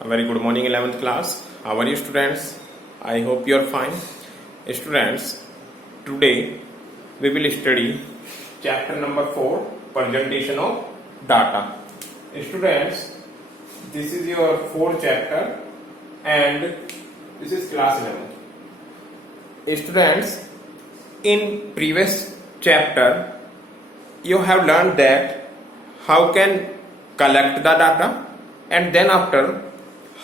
A very good morning, 11th class. How are you, students? I hope you are fine. Students, today we will study chapter number 4, presentation of data. Students, this is your fourth chapter and this is class 11. Students, in previous chapter you have learned that how can collect the data and then after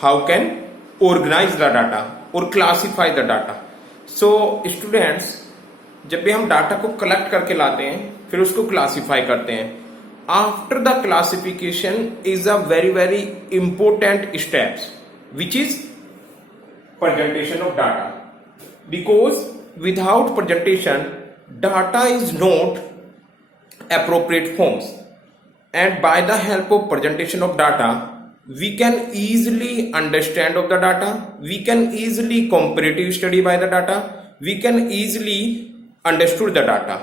how can organize the data or classify the data. So students, जब भी हम data को collect करके लाते हैं फिर उसको classify करते हैं. After the classification is a very very important steps which is presentation of data, because without presentation data is not appropriate forms, and by the help of presentation of data we can easily understand of the data, we can easily comparative study by the data, we can easily understood the data.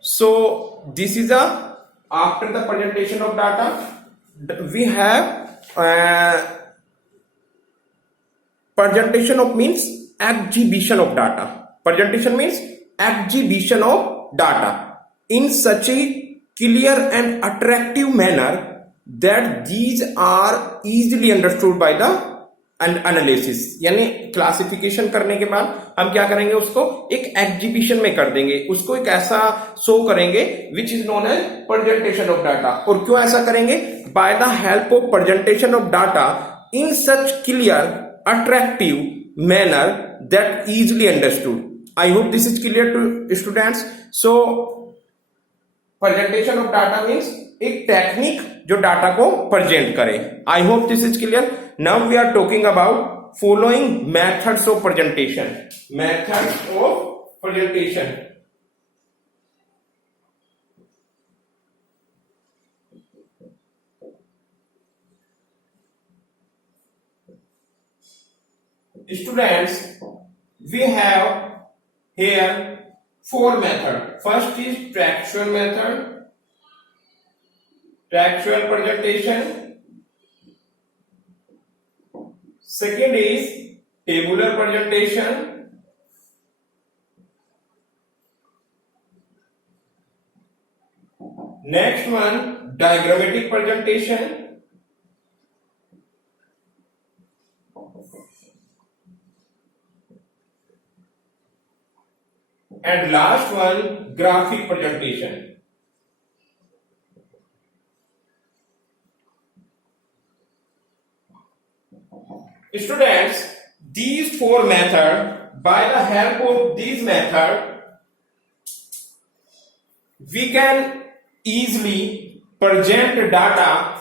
So this is a after the presentation of data we have presentation of means exhibition of data. Presentation means exhibition of data in such a clear and attractive manner that these are easily understood by the analysis. यानी classification करने के बाद हम क्या करेंगे, उसको एक exhibition में कर देंगे, उसको एक ऐसा शो करेंगे which is known as presentation of data. और क्यों ऐसा करेंगे? By the help of presentation of data in such clear attractive manner that easily understood. I hope this is clear to students. So presentation of data means एक technique जो data को present करे. I hope this is clear. Now we are talking about following methods of presentation. Methods of presentation. Students, we have here four methods. First is textual method, textual presentation. Second is tabular presentation. Next one, diagrammatic presentation. And last one, graphic presentation. Students, these four methods, by the help of these methods, we can easily present data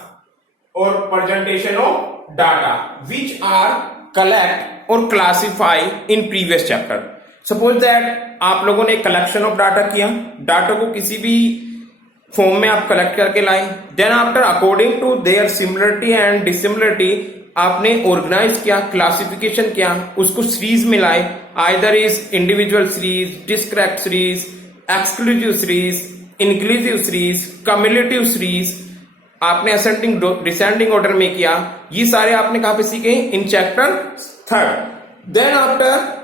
or presentation of data which are collect or classify in previous chapter. Suppose that आप लोगों ने collection of data किया, data को किसी भी form में आप collect करके लाए, then after according to their similarity and dissimilarity आपने ऑर्गेनाइज किया, क्लासिफिकेशन किया, उसको सीरीज में लाए, either is individual series, discrete series, exclusive series, inclusive series, cumulative series, आपने असेंडिंग डिसेंडिंग ऑर्डर में किया. ये सारे आपने कहां पे सीखे? In chapter 3. Then after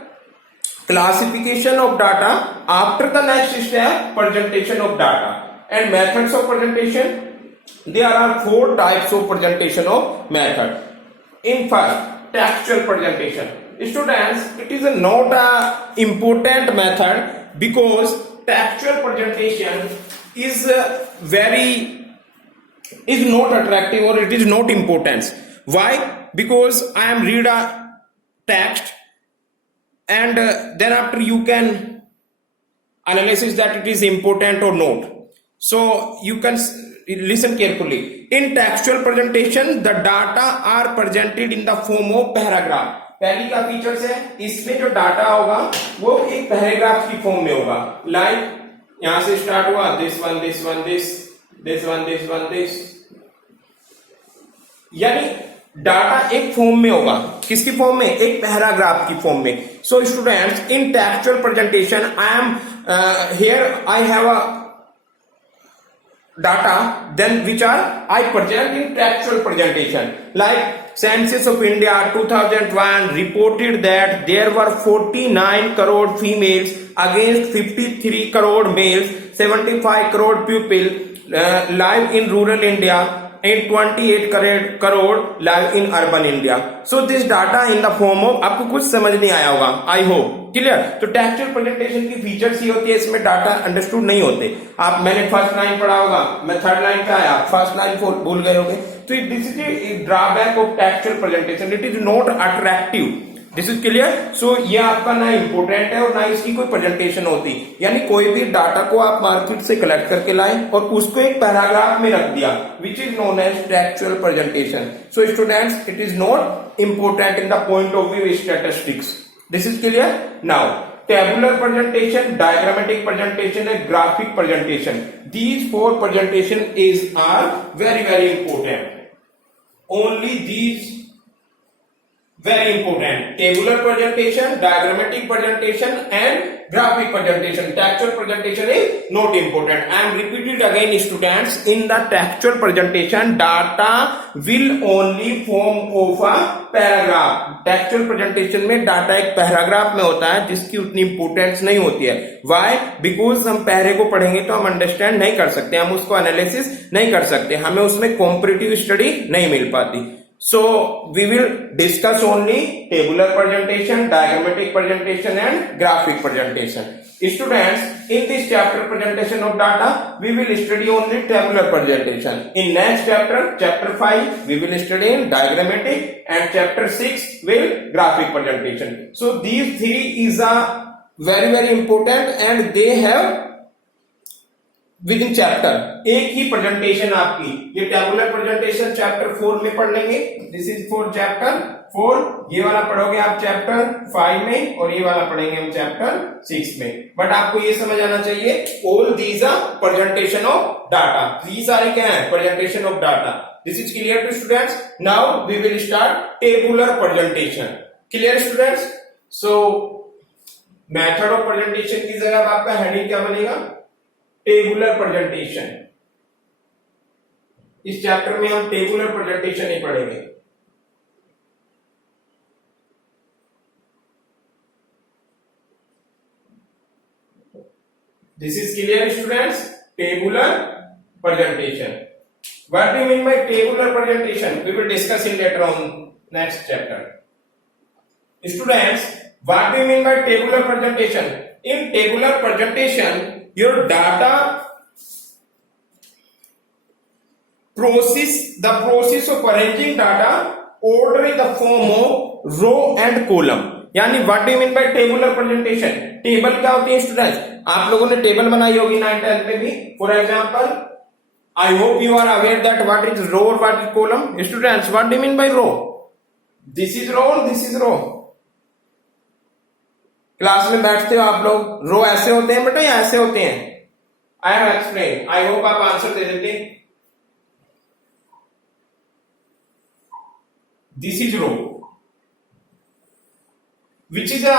classification of data, after the next step presentation of data and methods of presentation. There are four types of presentation of method. In first, textual presentation. Students, it is not a important method because textual presentation is not attractive or it is not important. Why? Because I am read a text and then after you can analyze that it is important or not. So you can listen carefully. In textual presentation the data are presented in the form of paragraph. पहली क्या features है, इसमें जो data होगा वो एक paragraph की form में होगा. लाइक यहां से स्टार्ट हुआ, this one this one this this one this one this, यानी डाटा एक फॉर्म में होगा. किसकी फॉर्म में? एक पैराग्राफ की फॉर्म में. So students, in textual presentation I am here I have a data then which are I present in textual presentation. Like Census of India 2001 reported that there were 49 crore females against 53 crore males, 75 crore people live in rural India and 28 crore live in urban India. So this data in the form of, आपको कुछ समझ नहीं आया होगा, I hope clear. तो textual presentation की features ये होती है, इसमें डाटा अंडरस्टूड नहीं होते. आप मैंने फर्स्ट लाइन पढ़ा होगा, मैं थर्ड लाइन पे आया, फर्स्ट लाइन भूल गए होंगे. तो this is a drawback of textual presentation, it is not attractive. This is clear. So ये आपका ना इंपोर्टेंट है और ना इसकी कोई प्रेजेंटेशन होती. यानी कोई भी डाटा को आप मार्केट से कलेक्ट करके लाए और उसको एक पैराग्राफ में रख दिया, which is known as textual presentation. So students, it is not important in the point of view statistics. This is clear. Now, tabular presentation, diagrammatic presentation, and graphic presentation. These four presentation are very important. Only these very important. Tabular presentation, diagrammatic presentation, and graphic presentation. Textual presentation is not important. I am repeated again, students. In the textual presentation, data will only form of a paragraph. Textual presentation में data एक paragraph में होता है जिसकी उतनी importance नहीं होती है. Why? Because हम पैरे को पढ़ेंगे तो हम अंडरस्टैंड नहीं कर सकते, हम उसको एनालिसिस नहीं कर सकते, हमें उसमें कॉम्पिटिटिव स्टडी नहीं मिल पाती. So we will discuss only tabular presentation, diagrammatic presentation, and graphic presentation. Students, in this chapter presentation of data, we will study only tabular presentation. In next chapter, chapter 5, we will study in diagrammatic, and chapter 6 will graphic presentation. So these three is a very important, and they have with in chapter एक ही presentation आपकी. ये tabular presentation chapter 4 में पढ़ लेंगे. This is for chapter 4. ये वाला पढ़ोगे आप चैप्टर 5 में और ये वाला पढ़ेंगे हम चैप्टर 6 में. बट आपको ये समझ आना चाहिए, all these are presentation of data. These are क्या है? Presentation of data. This is clear to students. Now we will start tabular presentation. Clear students. So method of presentation की जगह आपका हेडिंग क्या बनेगा? Tabular presentation. इस chapter में हम टेबुलर प्रेजेंटेशन ही पढ़ेंगे. This is clear students. Tabular presentation. What do you mean by tabular presentation? We will discuss in later on next chapter. Students, what do you mean by tabular presentation? In tabular presentation, your data the process of arranging data order in the form of row and column. यानी what do you mean by tabular presentation? Table क्या होती है students? आप लोगों ने table बनाई होगी 9th 10th में भी. For example, I hope you are aware that what is row or what is column. Students, what do you mean by row? This is row or this is row? Class में बैठते हो आप लोग, रो ऐसे होते हैं बेटा या ऐसे होते हैं? I have explain. I hope आप आंसर दे देते. This is row which is a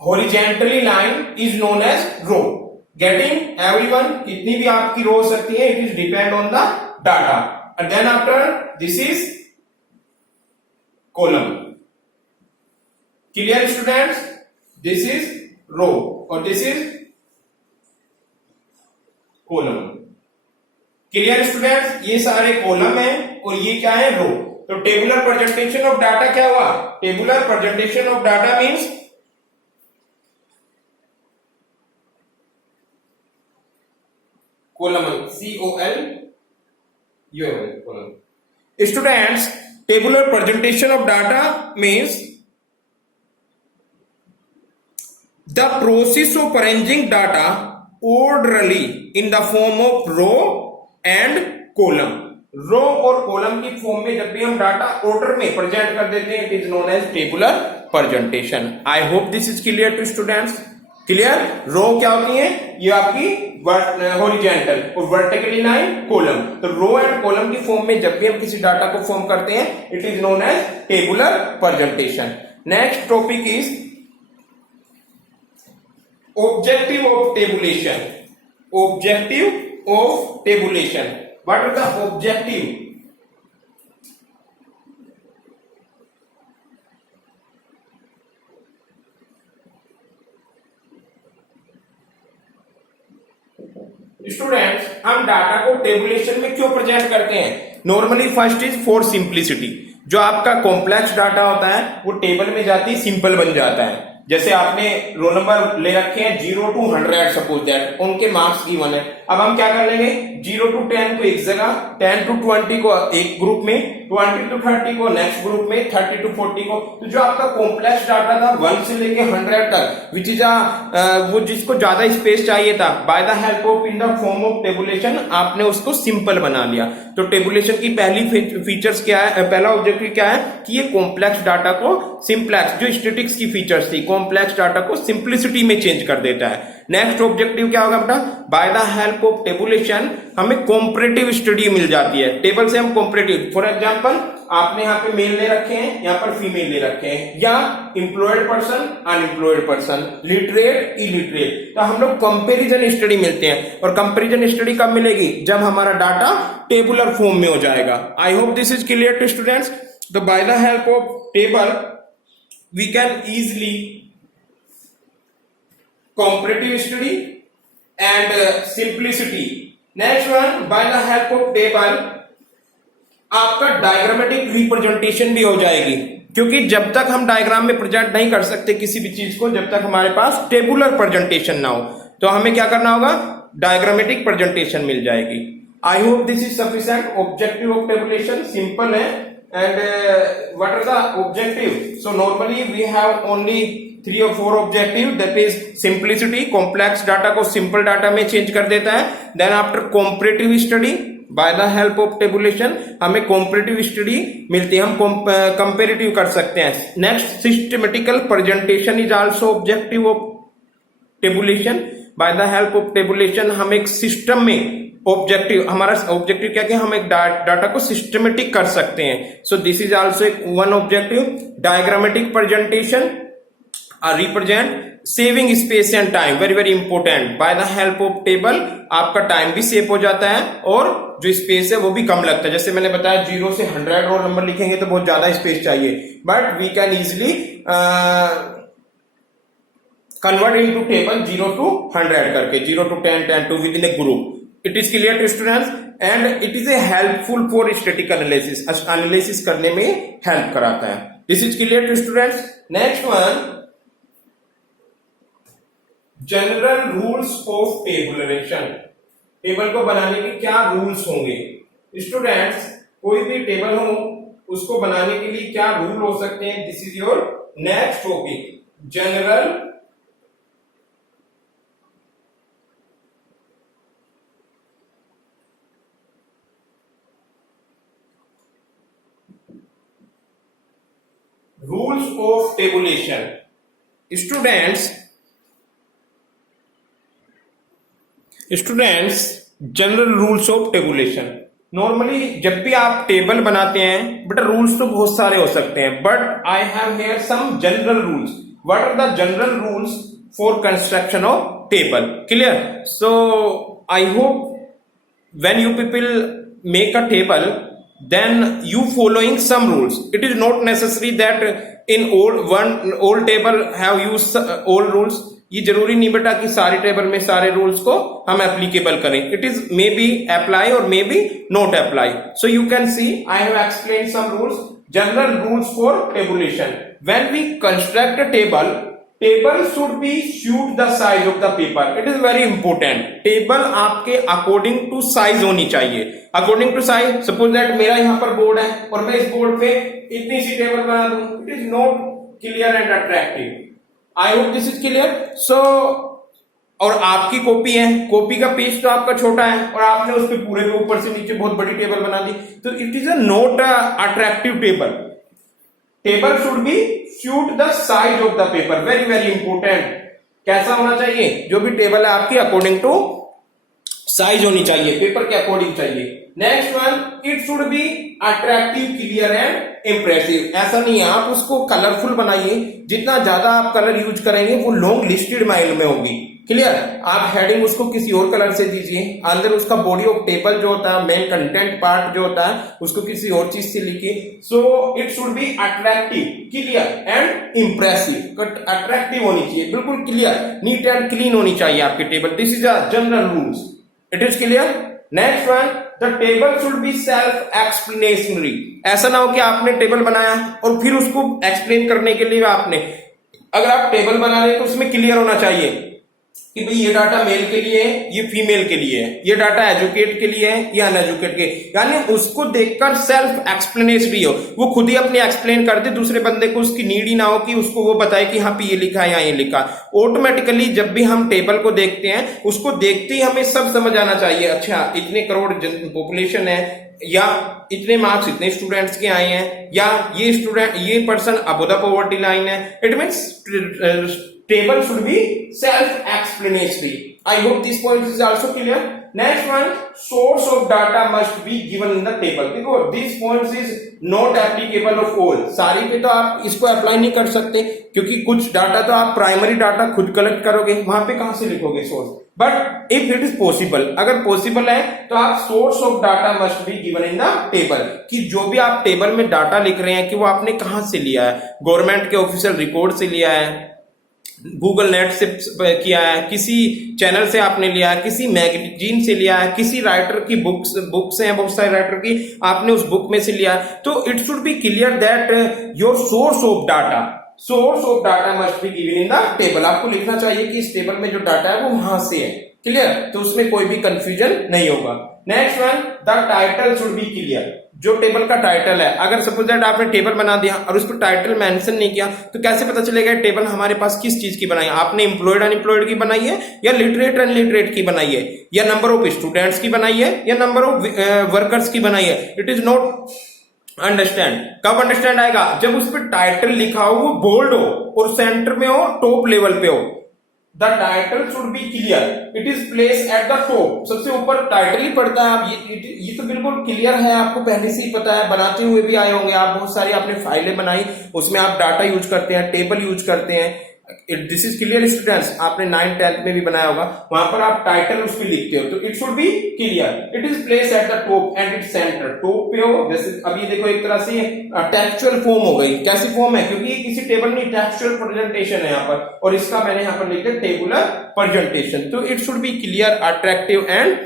horizontally line is known as row. Getting everyone? कितनी भी आपकी रो हो सकती है, it is depend on the data. And then after this is column. Clear students? This is row और this is column. Clear students? ये सारे column है और ये क्या है? रो. तो टेबुलर प्रेजेंटेशन ऑफ डाटा क्या हुआ? Tabular presentation of data means column. COLUM column. Students, tabular presentation of data means the process of arranging data orderly in the form of row and column. रो और column की form में जब भी हम data order में present कर देते हैं, it is known as tabular presentation. I hope this is clear to students. Clear? Row क्या होती है? ये आपकी हॉरिजेंटल और वर्टिकली लाइन कॉलम. तो रो एंड कॉलम की फॉर्म में जब भी हम किसी डाटा को फॉर्म करते हैं, it is known as tabular presentation. Next topic is objective of tabulation. Objective of tabulation. What is the objective? Students, हम डाटा को टेबुलेशन में क्यों प्रेजेंट करते हैं? Normally first is for simplicity. जो आपका कॉम्प्लेक्स डाटा होता है वो टेबल में जाती ही सिंपल बन जाता है। जैसे आपने रोल नंबर ले रखे हैं 0 to 100 सपोज दैट, उनके मार्क्स गिवन है। अब हम क्या कर लेंगे, 0 to 10 को एक जगह, 10 to 20 को एक ग्रुप में, 20 to 30 को नेक्स्ट ग्रुप में, 30 to 40 को। तो जो आपका कॉम्प्लेक्स डाटा था 1 से लेके 100 तक, विच इज वो जिसको ज्यादा स्पेस चाहिए था, bye the help of in the form of tabulation आपने उसको सिंपल बना लिया। तो टेबुलेशन की पहली फीचर्स क्या है, पहला ऑब्जेक्टिव क्या है कि ये कॉम्प्लेक्स डाटा को सिंप्लेक्स, जो स्टैटिस्टिक्स की फीचर्स थी, कॉम्प्लेक्स डाटा को सिंप्लिसिटी में चेंज कर देता है। नेक्स्ट ऑब्जेक्टिव क्या होगा बेटा, bye the help of tabulation हमें कॉम्परेटिव स्टडी मिल जाती है। टेबल से हम कॉम्परेटिव, फॉर एग्जांपल आपने यहाँ पे मेल ले रखे हैं, यहाँ पर फीमेल ले रखे हैं, या employed person, unemployed person, literate, illiterate. तो हम लोग कंपैरिजन स्टडी मिलते हैं। और कंपैरिजन स्टडी कब मिलेगी, जब हमारा डाटा टेबुलर फॉर्म में हो जाएगा। I hope this is clear to students. तो by the help of table we can easily comparative study and simplicity. Next one, by the help of table आपका diagrammatic representation भी हो जाएगी, क्योंकि जब तक हम डायग्राम में प्रेजेंट नहीं कर सकते किसी भी चीज को, जब तक हमारे पास टेबुलर प्रेजेंटेशन ना हो। तो हमें क्या करना होगा, डायग्रामेटिक प्रेजेंटेशन मिल जाएगी। I hope this is sufficient. Objective of tabulation simple है। And what are the objective? So normally we have only 3 or 4 objective, that is simplicity, complex data को सिंपल डाटा में चेंज कर देता है। Then after comparative study, by the help of tabulation हमें comparative study मिलती है, हम comparative कर सकते हैं। Next, systematical presentation is also objective of tabulation. By the help of tabulation हम एक सिस्टम में ऑब्जेक्टिव, हमारा ऑब्जेक्टिव क्या कि हम एक डाटा को सिस्टमेटिक कर सकते हैं। So this is also one objective. Diagrammatic presentation represent saving space and time, very very important. Bye the help of table आपका टाइम भी सेव हो जाता है और जो स्पेस है वो भी कम लगता है। जैसे मैंने बताया 0 से 100 रोल नंबर लिखेंगे तो बहुत ज्यादा स्पेस चाहिए, but we can easily convert into table 0 to 100 करके, 0 to 10, 10 to with in a group. It is clear to students and it is a helpful for static analysis, analysis करने में help कराता है। This is clear to students. Next one, general rules of tabulation. Table को बनाने के क्या rules होंगे? Students, कोई भी टेबल हो उसको बनाने के लिए क्या रूल हो सकते हैं? This is your next topic, general rules of tabulation. Students, general rules of tabulation. Normally जब भी आप टेबल बनाते हैं बेटा, रूल्स तो बहुत सारे हो सकते हैं, but I have here some general rules. What are the general rules for construction of table? Clear? So I hope when you people make a table, then you following some rules. It is not necessary that in all table have used all rules. ये जरूरी नहीं बेटा कि सारे table में सारे rules को हम एप्लीकेबल करें। It is may be apply और may be not apply. So you can see I have explain some rules, general rules for tabulation. When we construct a table, table should be suit the size of the paper. It is very important. Table आपके according to size होनी चाहिए। According to size, suppose that मेरा यहाँ पर board है और मैं इस बोर्ड पे इतनी सी टेबल बना दूं, it is not clear and attractive. I hope this is clear. So और आपकी कॉपी है, कॉपी का पेज तो आपका छोटा है और आपने उसके पूरे के ऊपर से नीचे बहुत बड़ी टेबल बना दी, तो it is a not attractive table. Table should be suit the size of the paper, very very important. कैसा होना चाहिए? जो भी टेबल है आपकी अकॉर्डिंग टू साइज होनी चाहिए, पेपर के अकॉर्डिंग चाहिए। Next one, it should be attractive, clear and impressive. ऐसा नहीं है, आप उसको कलरफुल बनाइए, जितना ज्यादा आप कलर यूज करेंगे वो लॉन्ग लिस्टेड माइंड में होगी। क्लियर, आप हेडिंग उसको किसी और कलर से दीजिए, अंदर उसका बॉडी ऑफ टेबल जो होता है, मेन कंटेंट पार्ट जो होता है, उसको किसी और चीज से लिखिए। So it should be attractive, clear and impressive. Attractive होनी चाहिए, बिल्कुल क्लियर, नीट एंड क्लीन होनी चाहिए आपकी table. This is a general rules, it is clear. Next one, the table should be self explanatory. ऐसा ना हो कि आपने टेबल बनाया और फिर उसको एक्सप्लेन करने के लिए अगर आप टेबल बना रहे हैं तो उसमें क्लियर होना चाहिए कि भाई ये डाटा मेल के लिए है, ये फीमेल के लिए है, ये डाटा एजुकेट के लिए है या अनएजुकेट के, यानी उसको देखकर सेल्फ एक्सप्लेनेटरी हो, वो खुद ही अपने एक्सप्लेन कर दे, दूसरे बंदे को उसकी नीड ही ना हो कि उसको वो बताए कि हाँ पे ये लिखा है या ये लिखा। ऑटोमेटिकली जब भी हम टेबल को देखते हैं, उसको देखते ही हमें सब समझ आना चाहिए। अच्छा, इतने करोड़ पॉपुलेशन है, या इतने मार्क्स इतने स्टूडेंट्स के आए हैं, या ये person above the poverty line है। It means table should be self-explanatory. I hope this point is also clear. Next one, source of data must be given in the table. देखो, this point is not applicable of all. सारी पे तो आप इसको apply नहीं कर सकते, क्योंकि कुछ डाटा तो आप प्राइमरी डाटा खुद कलेक्ट करोगे, वहां पे कहां से लिखोगे source. But if it is possible, अगर पॉसिबल है तो आप source of data must be given in the table, कि जो भी आप टेबल में डाटा लिख रहे हैं कि वो आपने कहां से लिया है, गवर्नमेंट के ऑफिशियल रिकॉर्ड से लिया है, गूगल नेट से किया है, किसी चैनल से आपने लिया है, किसी मैगजीन से लिया है, किसी राइटर की बुक्स हैं बहुत सारे राइटर की, आपने उस बुक में से लिया है। तो it should B clear that your source of data must be given in the table. आपको लिखना चाहिए कि इस टेबल में जो डाटा है वो वहां से है। क्लियर, तो उसमें कोई भी कंफ्यूजन नहीं होगा। Next one, the title should be clear. जो टेबल का टाइटल है, अगर सपोज दैट आपने टेबल बना दिया और उस पर टाइटल मेंशन नहीं किया, तो कैसे पता चलेगा टेबल हमारे पास किस चीज की बनाई है? आपने एम्प्लॉयड अनएम्प्लॉयड की बनाई है, या लिटरेट अनलिटरेट की बनाई है, या नंबर ऑफ स्टूडेंट्स की बनाई है, या नंबर ऑफ वर्कर्स की बनाई है? It is not understand. कब अंडरस्टैंड आएगा? जब उस पर टाइटल लिखा हो, वो बोल्ड हो और सेंटर में हो, टॉप लेवल पे हो। The title should be clear, it is place at the top. सबसे ऊपर टाइटल ही पड़ता है। आप ये तो बिल्कुल क्लियर है, आपको पहले से ही पता है, बनाते हुए भी आए होंगे आप, बहुत सारी आपने फाइलें बनाई, उसमें आप डाटा यूज करते हैं, टेबल यूज करते हैं। दिस इज क्लियर स्टूडेंट्स, आपने 9th 10th में भी बनाया होगा, वहां पर आप टाइटल उस पर लिखते हो, तो it should B clear. It is place at the top and it centre, top पे हो। जैसे अभी देखो, एक तरह से टेक्सचुअल फॉर्म हो गई। कैसी फॉर्म है? क्योंकि ये किसी टेबल में टेक्सचुअल प्रेजेंटेशन है यहाँ पर, और इसका मैंने यहाँ पर लिख दिया टेबुलर प्रेजेंटेशन। तो it should B clear, attractive and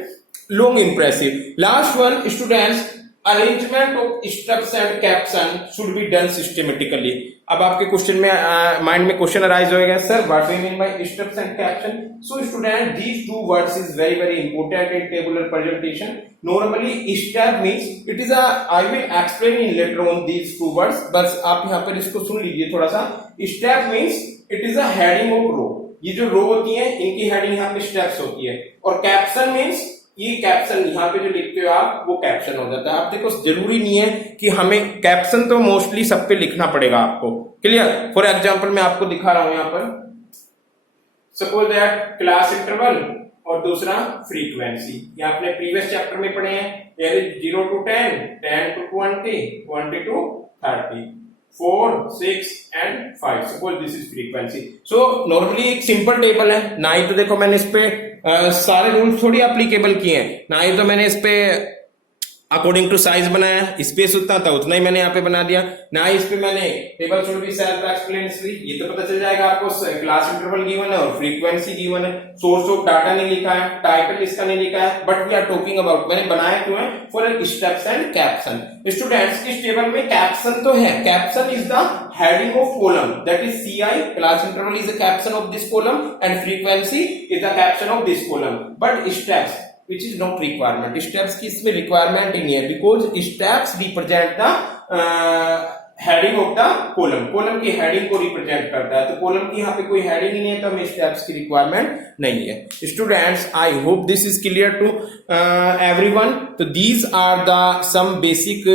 long impressive. Last one students, arrangement of steps and caption should be done systematically. अब आपके क्वेश्चन में माइंड में क्वेश्चन अराइज होएगा, sir what do you mean by steps and caption? So student, these two words is very very important in tabular presentation. Normally step means it is I will explain in later on these two words, बस आप यहाँ पर इसको सुन लीजिए थोड़ा सा। Step means it is a heading of row. ये जो रो होती है, इनकी हेडिंग यहाँ पे स्टेप्स होती है। और कैप्शन मींस ये कैप्शन यहाँ पे जो लिखते हो आप, वो कैप्शन हो जाता है। आप देखो, जरूरी नहीं है कि हमें कैप्शन तो मोस्टली सब पे लिखना पड़ेगा आपको। क्लियर? फॉर एग्जांपल मैं आपको दिखा रहा हूं यहाँ पर, सपोज दैट क्लास इंटरवल और दूसरा फ्रीक्वेंसी। ये आपने प्रीवियस चैप्टर में पढ़े हैं, 0 to 10, 10 to 20, 20 to 30, 4, 6 and 5. Suppose this is frequency. So normally एक सिंपल टेबल है ना, ही तो देखो मैंने इस पे सारे रूल्स थोड़ी एप्लीकेबल किए हैं, ना ही तो मैंने इस पे अकॉर्डिंग टू साइज बनाया, स्पेस उतना था उतना ही मैंने यहाँ पे बना दिया, ना इस पे मैंने table should be self explanatory. ये तो पता चल जाएगा आपको, क्लास इंटरवल गिवन है और फ्रीक्वेंसी गिवन है, सोर्स ऑफ डाटा नहीं लिखा है, टाइटल इसका नहीं लिखा है, but we are talking about, मैंने बनाया क्यों है? For steps and caption. Students, इस टेबल में कैप्शन तो है, caption is the heading of column, that is CI, class interval is the caption of this column and frequency is the caption of this column. But steps which is not requirement, steps की इसमें requirement ही नहीं है, because steps represent the heading of the column, column की heading को represent करता है, तो column की यहाँ पे कोई heading ही नहीं है, तो हमें steps की requirement नहीं है। Students, I hope this is clear to everyone. So these are the some basic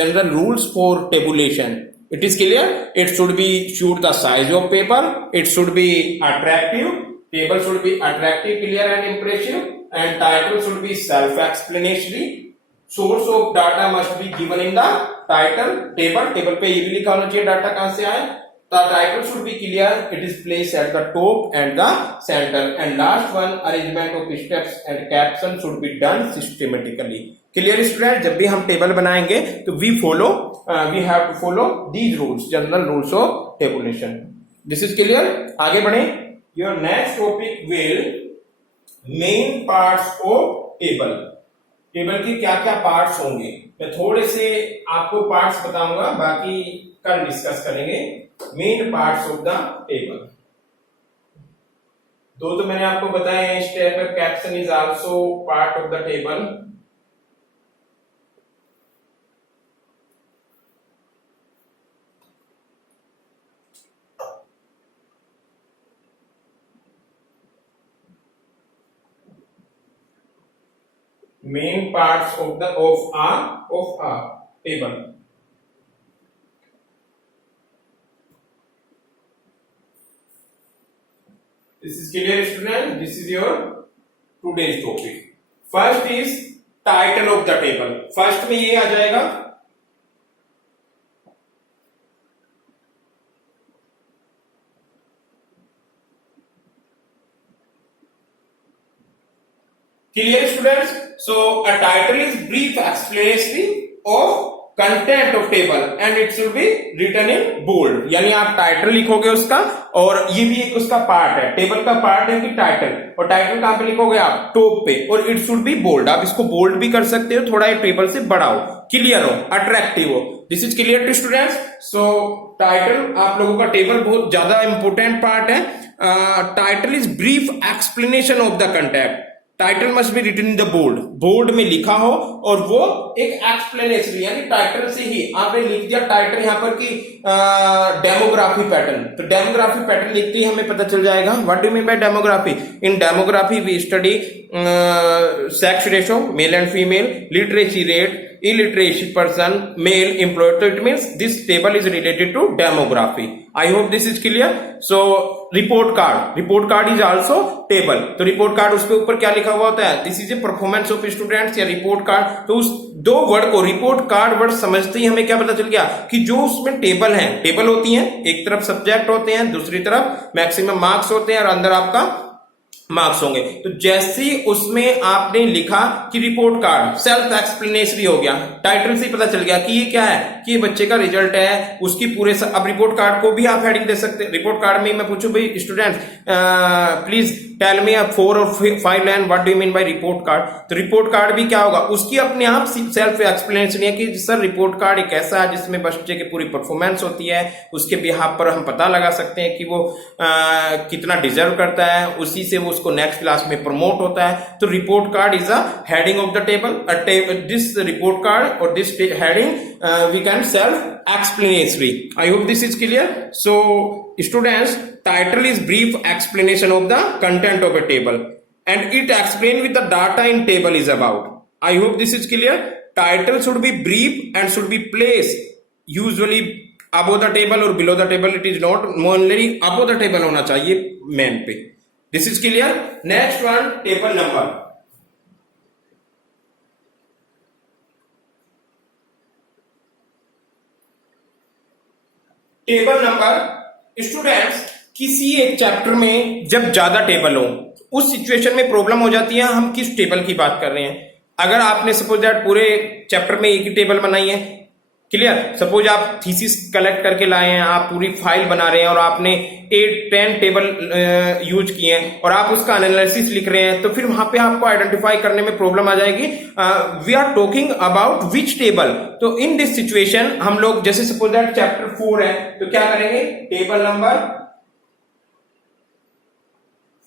general rules for tabulation. It is clear? It should be shoot the size of paper, it should be attractive, table should be attractive, clear and impressive, and title should be self-explanatory. Source of data must be given in the title table, table पे ये भी लिखा होना चाहिए data कहां से आए। The title should be clear, it is placed at the top and the center, and last one arrangement of steps and caption should be done systematically. Clear student, जब भी हम टेबल बनाएंगे तो we have to follow these rules, general rules of tabulation. This is clear. आगे बढ़े। Your next topic will main parts of table. Table के क्या क्या पार्ट्स होंगे, मैं थोड़े से आपको पार्ट्स बताऊंगा, बाकी कल डिस्कस करेंगे। Main parts of the table, दो तो मैंने आपको बताया है, step caption is also part of the table. Main parts of a table. This is clear student, this is your today's topic. First is title of the table. First में ये आ जाएगा clear students. So a title is brief explanatory of content of table and it should be written in bold, यानी आप title लिखोगे उसका, और ये भी एक उसका पार्ट है, टेबल का पार्ट है कि टाइटल, और टाइटल कहां पे लिखोगे आप, टॉप पे, और इट शुड बी बोल्ड। आप इसको बोल्ड भी कर सकते हो, थोड़ा ये टेबल से बड़ा हो, क्लियर हो, अट्रैक्टिव हो। This is clear to students. So title आप लोगों का टेबल बहुत ज्यादा इंपोर्टेंट पार्ट है। Title is brief explanation of the content. Title must be written in the bold, bold में लिखा हो, और वो एक एक्सप्लेनेशन, यानी टाइटल से ही आपने लिख दिया टाइटल यहां पर कि डेमोग्राफी पैटर्न, तो डेमोग्राफी पैटर्न लिखते ही हमें पता चल जाएगा what do mean by demography. In demography we study sex ratio, male and female, literacy rate, illiteracy person, male employed, so it means this table is related to demography. I hope this is clear. So report card is also table. तो report card उसके ऊपर क्या लिखा हुआ होता है, this is a performance of students या report card। तो उस दो वर्ड को, report card वर्ड समझते ही हमें क्या पता चल गया कि जो उसमें टेबल है, टेबल होती है, एक तरफ सब्जेक्ट होते हैं, दूसरी तरफ मैक्सिमम मार्क्स होते हैं, और अंदर आपका मार्क्स होंगे। तो जैसे उसमें आपने लिखा कि रिपोर्ट कार्ड सेल्फ एक्सप्लेनेटरी हो गया, टाइटल से पता चल गया कि ये क्या है, कि ये बच्चे का रिजल्ट है, उसकी पूरे अब रिपोर्ट कार्ड को भी आप हेडिंग दे सकते हैं। रिपोर्ट कार्ड में मैं पूछूं भाई स्टूडेंट प्लीज टेल मी 4 और 5 line what do you mean bye report card, तो रिपोर्ट कार्ड भी क्या होगा, उसकी अपने आप सेल्फ एक्सप्लेनेशन है कि सर रिपोर्ट कार्ड एक ऐसा है जिसमें बच्चे की पूरी परफॉर्मेंस होती है, उसके बिहाफ पर हम पता लगा सकते हैं कि वो कितना डिजर्व करता है, उसी से वो उसको नेक्स्ट क्लास में प्रमोट होता है। तो report card is a heading of the table, this report card और this heading we can self explanatory. I hope this is clear. So students, title is brief explanation of the content of a table and it explain with the data in table is about. I hope this is clear. Title should be brief and should be placed usually above the table or below the table. It is not only above the table होना चाहिए main पे. This is clear. Next one, table number. Table number students, किसी एक chapter में जब ज्यादा table हो, उस सिचुएशन में प्रॉब्लम हो जाती है हम किस टेबल की बात कर रहे हैं। अगर आपने सपोज दैट पूरे चैप्टर में एक ही टेबल बनाई है, क्लियर, सपोज आप थीसिस कलेक्ट करके लाए हैं, आप पूरी फाइल बना रहे हैं और आपने 8-10 टेबल यूज किए हैं और आप उसका एनालिसिस लिख रहे हैं, तो फिर वहां पे आपको आइडेंटिफाई करने में प्रॉब्लम आ जाएगी। We are talking about which table. तो इन दिस सिचुएशन हम लोग जैसे सपोज दैट चैप्टर 4 है, तो क्या करेंगे, टेबल नंबर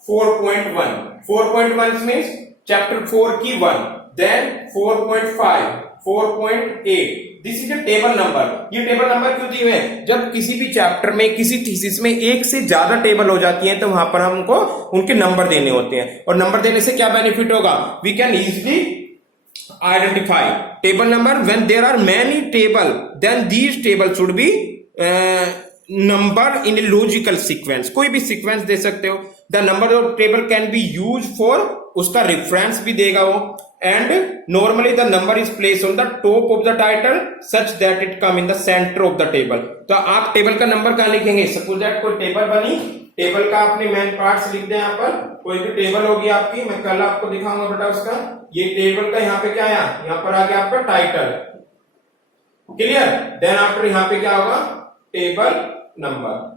4.1, 4.1 मीन्स चैप्टर 4 की 1, then 4.5, 4.8, this is a table number. ये टेबल नंबर क्यों दिए हुए हैं, जब किसी भी चैप्टर में, किसी थीसिस में एक से ज्यादा टेबल हो जाती हैं तो वहां पर हमको उनके नंबर देने होते हैं, और नंबर देने से क्या बेनिफिट होगा, we can easily identify table number. When there are many table then these table should be number in a logical sequence. कोई भी सीक्वेंस दे सकते हो, the number of table can be use for, उसका reference भी देगा वो, and normally the number is place on the top of the title such that it come in the centre of the table. तो आप table का number कहां लिखेंगे? Suppose that कोई टेबल बनी, टेबल का आपने मेन पार्ट्स लिख दिया। यहाँ पर कोई भी टेबल होगी आपकी, मैं कल आपको दिखाऊंगा बेटा उसका। ये टेबल का यहाँ पे क्या आया? यहाँ पर आ गया आपका टाइटल, क्लियर। देन आफ्टर यहाँ पे क्या होगा? Table number,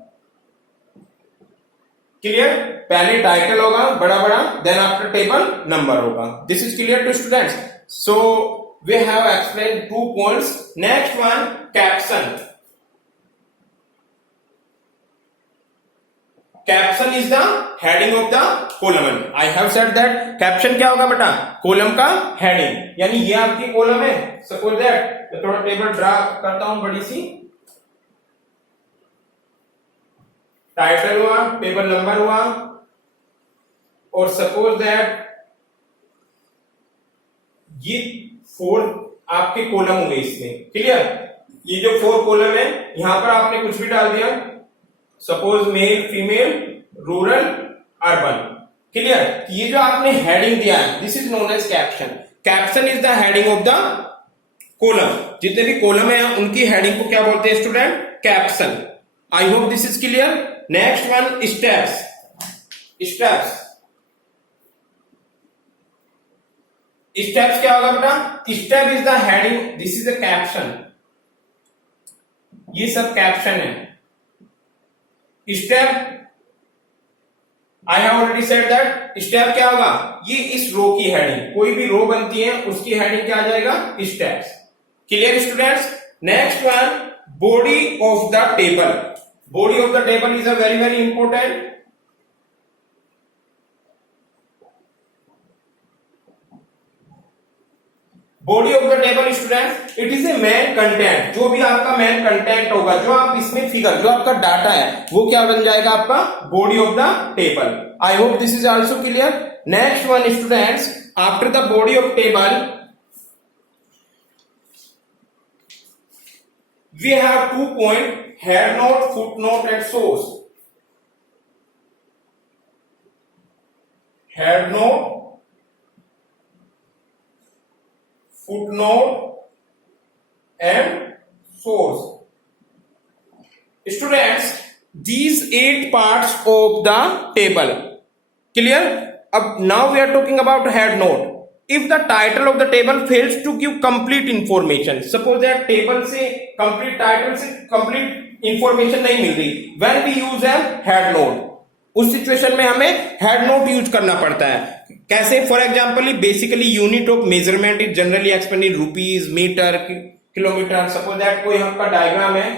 clear. पहले टाइटल होगा बड़ा बड़ा, देन आफ्टर टेबल नंबर होगा। This is clear to students. So we have explain 2 points. Next one, caption. Caption is the heading of the column. I have said that caption क्या होगा बेटा? Column का heading, यानी ये आपकी column है। Suppose that मैं थोड़ा टेबल ड्रा करता हूं बड़ी सी। टाइटल हुआ, टेबल नंबर हुआ, और सपोज दैट ये 4 आपके कॉलम होंगे इसमें, क्लियर। ये जो 4 कॉलम है, यहां पर आपने कुछ भी डाल दिया, suppose male, female, rural, urban, clear. ये जो आपने हेडिंग दिया है, this is known as caption. Caption is the heading of the column. जितने भी कॉलम है उनकी हेडिंग को क्या बोलते हैं student? Caption. I hope this is clear. Next one, steps. Steps, steps क्या होगा बेटा? Step is the heading, this is the caption. ये सब कैप्शन है। Step, I have already said that step क्या होगा? ये इस रो की हेडिंग, कोई भी रो बनती है उसकी हेडिंग क्या आ जाएगा? Steps, clear students. Next one, body of the table. Body of the table is a very very important. Body of the table student, it is A main content. जो भी आपका मेन कंटेंट होगा, जो आप इसमें figure, जो आपका data है, वो क्या बन जाएगा? आपका body of the table. I hope this is also clear. Next one students, after the body of table we have 2 point, head note, footnote and source. Head note, footnote and source. Students, these 8 parts of the table, clear. Ab now we are talking about head note. If the title of the table fails to give complete information, suppose that table से complete title से complete information नहीं मिल रही, when we use a head note, उस situation में हमें head note use करना पड़ता है। कैसे? For example, basically unit of measurement is generally explain in rupees, metre, kilometre. Suppose that कोई आपका डायग्राम है,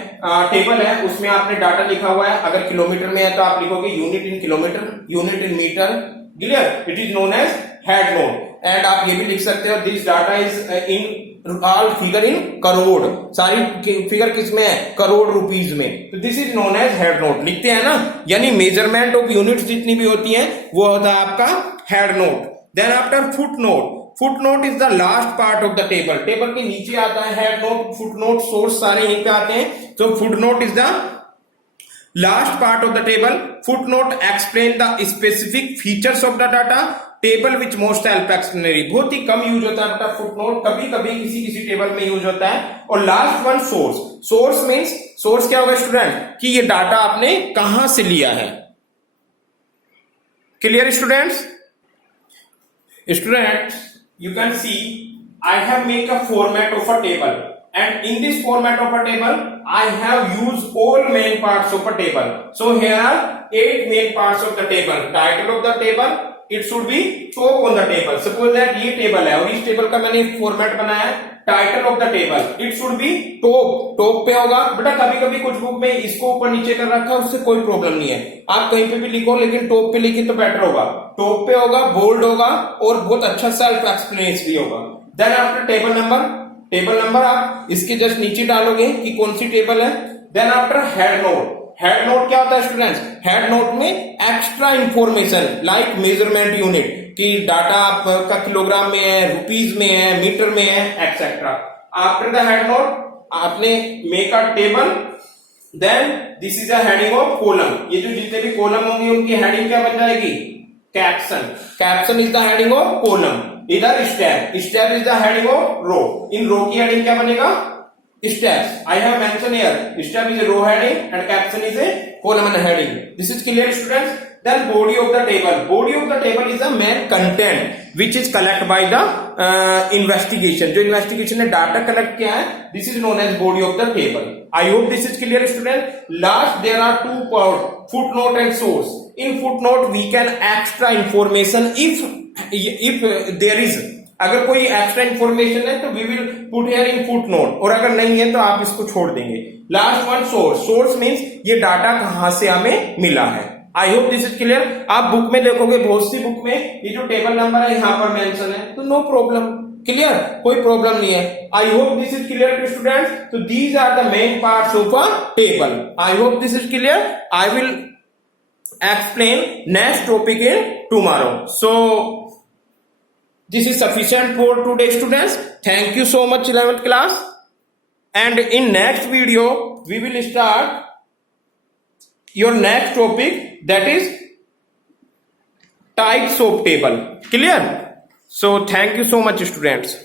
टेबल है, उसमें आपने डाटा लिखा हुआ है, अगर किलोमीटर में है तो आप लिखोगे unit in kilometre, unit in metre, clear. It is known as head note. And आप ये भी लिख सकते हो, this data is in all figure in crore, सारी फिगर किस में है? करोड़ रुपीज में। तो this is known as head note. लिखते हैं ना, यानी मेजरमेंट ऑफ यूनिट्स जितनी भी होती हैं वो होता है आपका head note. Then after foot note. Foot note is the last part of the table. Table के नीचे आता है head note, foot note, source, सारे यहीं पे आते हैं। तो foot note is the last part of the table. Foot note explain the specific features of the data. Table which most help explanatory, बहुत ही कम यूज होता है बेटा फुट नोट, कभी कभी किसी किसी टेबल में यूज होता है। और last one, source. Source means, source क्या होगा स्टूडेंट? कि ये डाटा आपने कहां से लिया है। Clear students? Students, you can see I have make a format of a table, and in this format of a table I have used all main parts of a table. So here are 8 main parts of the table. Title of the table, it should be top on the table. Suppose that ये table है और इस table का मैंने format बनाया है, title of the table, it should be top. Top पे होगा बेटा, कभी कभी कुछ बुक में इसको ऊपर नीचे कर रखा है, उससे कोई प्रॉब्लम नहीं है, आप कहीं पे भी लिखो, लेकिन टॉप पे लिखे तो बेटर होगा। टॉप पे होगा, बोल्ड होगा और बहुत अच्छा सेल्फ एक्सप्लेनेशन भी होगा। Then after table number, table number आप इसके जस्ट नीचे डालोगे कि कौन सी टेबल है। Then after head note. Head note क्या होता है स्टूडेंट्स? हेड नोट में extra information like measurement unit, कि डाटा आपका किलोग्राम में है, रुपीज में है, मीटर में है, et cetera. After the head note आपने make a table then this is a heading of column, ये जो जितने भी कॉलम होंगे उनकी हेडिंग क्या बन जाएगी, caption, caption is the heading of column, इधर step, step is the heading of row, इन रो की हेडिंग क्या बनेगा, steps. I have mentioned here, step is a row heading and caption is a column heading. This is clear, students? Then body of the table. Body of the table is the main content which is collected by the investigation. जो investigation ने data collect किया है, this is known as body of the table. I hope this is clear, students. Last there are two parts, footnote and source. In footnote we can extra information if there is, अगर कोई extra information है तो we will put here in footnote, और अगर नहीं है तो आप इसको छोड़ देंगे. Last one source. Source means ये डाटा कहां से हमें मिला है. I hope this is clear. आप बुक में देखोगे, बहुत सी बुक में ये जो टेबल नंबर है यहां पर मेंशन है, तो नो प्रॉब्लम, क्लियर, कोई प्रॉब्लम नहीं है. I hope this is clear to students. तो these are the main parts of a table. I hope this is clear. I will explain next topic in tomorrow. So this is sufficient for today, students. Thank you so much, 11th class. And in next video we will start your next topic, that is types of table. Clear? So thank you so much, students.